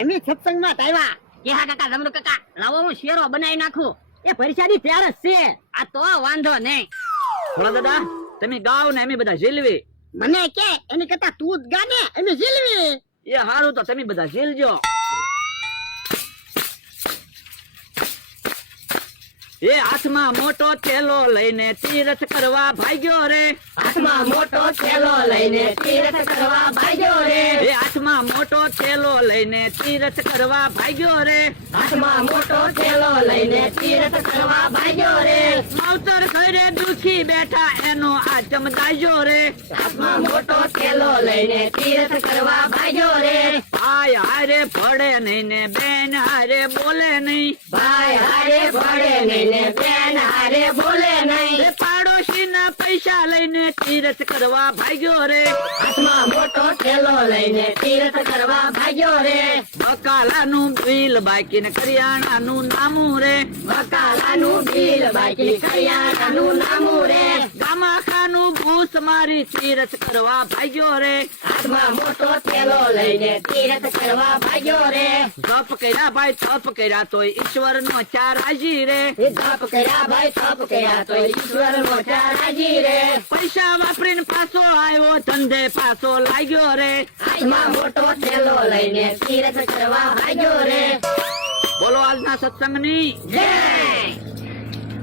અમે સત્સંગમાં આવ્યા. કે હા કાકા જમરૂ કાકા લાવો હું શેરો બનાવી નાખું. એ પરીક્ષાની તૈયાર જ છે. આ તો વાંધો નહીં. ભોળા દાદા તમે ગાવ ને અમે બધા ઝીલવી. મને કે એની કરતા તું જ ગાને અમે ઝીલવી. એ હારું તો તમે બધા ઝીલજો. એ હાથમાં મોટો થેલો લઈને તીરથ કરવા ભાગ્યો રે. હાથમાં મોટો થેલો લઈને તીરથ કરવા ભાગ્યો રે. એ હાથમાં મોટો થેલો લઈને તીરથ કરવા ભાગ્યો રે. હાથમાં મોટો થેલો લઈને તીરથ કરવા ભાગ્યો રે. માવતર ઘરે દુખી બેઠા એનો આ ચમદાજો રે. હાથમાં મોટો થેલો લઈને તીરથ કરવા ભાગ્યો રે. ભાઈ હારે ભળે નહીં ને બેન હારે બોલે નહીં. ભાઈ હારે ભળે નહીં ને બેન હારે બોલે નહીં. એ પાડોશી ના પૈસા લઈને તીરથ કરવા ભાગ્યો રે. હાથમાં મોટો થેલો લઈને તીરથ કરવા ભાગ્યો રે. બકાલાનું બિલ બાકી ને કરિયાણાનું નામું રે. બકાલાનું બિલ બાકી કરિયાણાનું નામું રે. ગામાખાનું ભૂસ મારી તીરથ કરવા ભાગ્યો રે. હાથમાં મોટો થેલો લઈને તીરથ કરવા ભાગ્યો રે. તપ કર્યા ભાઈ તપ કર્યા તોય ઈશ્વર નો ચાર હાજી રે. તપ કર્યા ભાઈ તપ કર્યા તો ઈશ્વર નો ચારાજી રે. પૈસા વાપરીને પાછો આવ્યો ધંધે પાછો લાગ્યો રે. હાથમાં મોટો થેલો લઈને તીરથ કરવા ભાગ્યો રે. બોલો આજના સત્સંગની જય.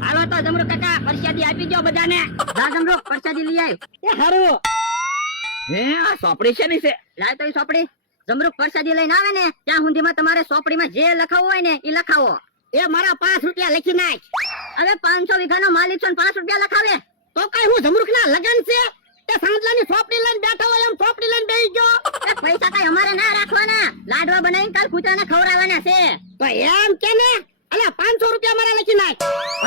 હાલો તો જમરૂ કાકા પ્રસાદી આપી દો બધાને. જા જમરૂ પ્રસાદી લઈ આવ. એ હારું. હે આ સોપડી છે ની છે. લાય તો ઈ સોપડી. જમરૂ પ્રસાદી લઈને આવે ને ત્યાં સુધીમાં તમારે સોપડીમાં જે લખાવું હોય ને ઈ લખાવો. એ મારા 5 રૂપિયા લખી નાખ. હવે 500 વીઘાનો માલિક છો ને 5 રૂપિયા લખાવે. તો કઈ હું જમરૂખ ના લગન છે? તે સાંજલાની ચોપડી લઈને બેઠો હોય એમ ચોપડી લઈને બેહી ગયો. એ પૈસા કઈ અમારે ના રાખવાના. લાડવા બનાવીને કાલ કૂતરાને ખવડાવવાના છે. તો એમ કે ને અલ્યા 500 રૂપિયા મારા લખી નાખ.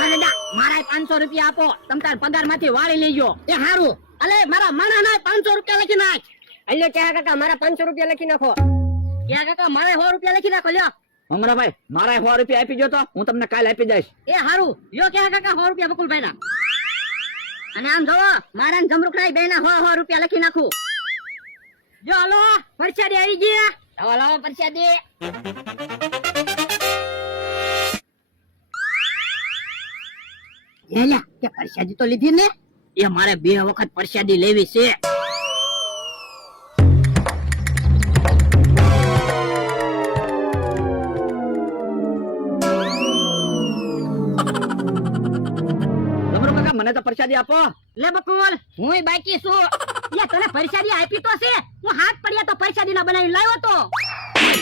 અરે દા મારા 500 રૂપિયા આપો. તમ તાર પગાર માંથી વાળી લેજો. એ હારું. અલે મારા માણા ના 500 રૂપિયા લખી નાખ. અલ્યો ક્યાં કાકા મારા 500 રૂપિયા લખી નાખો. ક્યાં કાકા મારે 100 રૂપિયા લખી નાખો. લ્યો અમરાભાઈ મારા 100 રૂપિયા આપી જો તો હું તમને કાલ આપી દઈશ. એ હારું. લ્યો ક્યાં કાકા 100 રૂપિયા બકુલભાઈ ના. અને આમ જોવો મારા ને જમરૂખ ના બે ના 100 રૂપિયા લખી નાખું. જો હાલો પરસાદી આવી ગયા. લાવો લાવો પરસાદી. એલા કે પરસાદી તો લીધી ને. એ મારે 2 વખત પરસાદી લેવી છે. જમરૂ કાકા મને તો પ્રસાદી આપો. લે બકુલ હું બાકી છું. એ તને પરસાદી આપી તો છે. હું હાથ પડ્યા તો પરસાદી ના બનાવી લાવ્યો તો.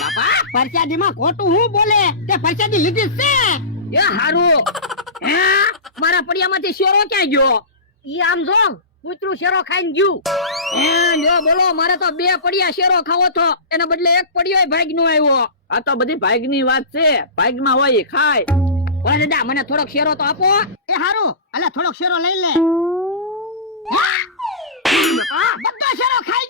બાપા પરસાદી માં ખોટું હું બોલે. તે પરસાદી લીધી છે. એ હારું. હે મારા પડિયામાંથી શેરો ક્યાં ગયો? ઈ આમ જો કૂતરું શેરો ખાઈને ગયું. હે લ્યો બોલો મારે તો 2 પડિયા શેરો ખાવો તો એના બદલે 1 પડિયો ભાગ નો આવ્યો. આ તો બધી ભાગની વાત છે. ભાગમાં હોય એ ખાય. ઓય દાદા મને થોડોક શેરો તો આપો. એ હારું. અલ્યા થોડોક શેરો લઈ લે. બધો શેરો ખાઈ